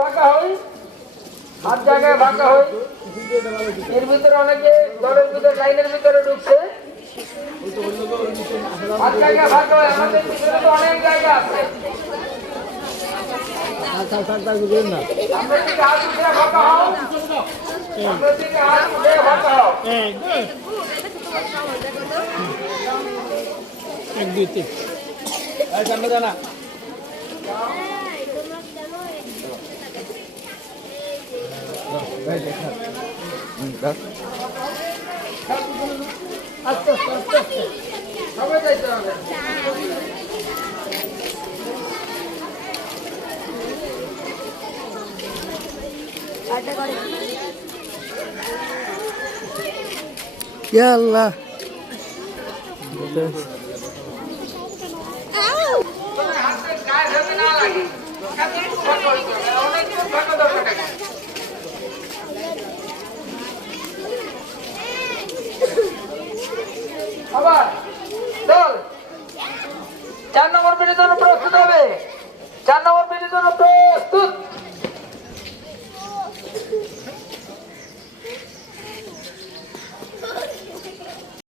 ভাগা হই, হাত জায়গায় ভাগা হই। এর ভিতরে অনেকে দলের ভিতরে লাইনের ভিতরে ঢুকছে। হাত জায়গায় ভাগা হয়, আমাদের ভিতরে তো অনেক জায়গা আছে। আমরা থেকে হাত উঠে ভাগা হও, আমরা থেকে হাত উঠে ভাগা হও। এক দুই তিন সামনে জানা আস্তে আস্তে আস্তে আস্তে সবাই যাইতে হবে। ইয়া আল্লাহ হাতের গায়ে যাতে না লাগে, এতটুকু ভাগা হইতে হবে, অনেকটুকু ভাগা দরকার নেই। আবার চল 4 নম্বর পিঠের জন্য প্রস্তুত হবে। 4 নম্বর পিঠের জন্য প্রস্তুত।